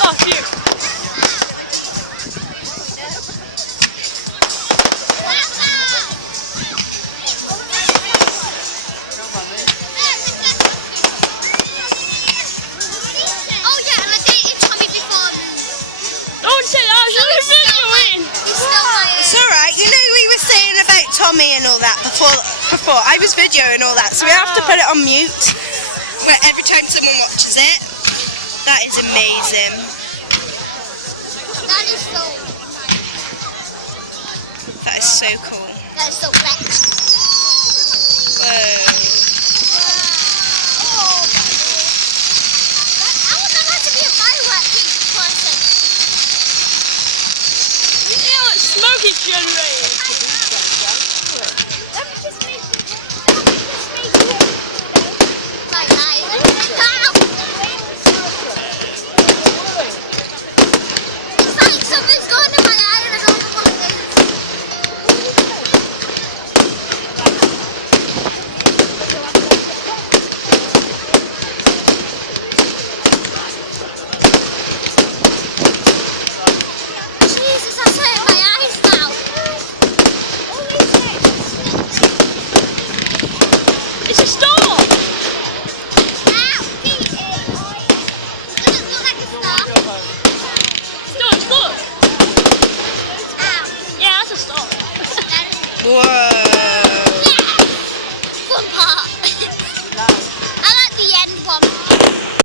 Oh, shoot. Don't say that, I was videoing. It's alright, you know we were saying about Tommy and all that before I was videoing all that, so we have to put it on mute where every time someone watches it. That is amazing. That is so. That is so cool. That is so flat. Whoa. Oh my God. I would not like to be a firework person. You know what smoke is generated?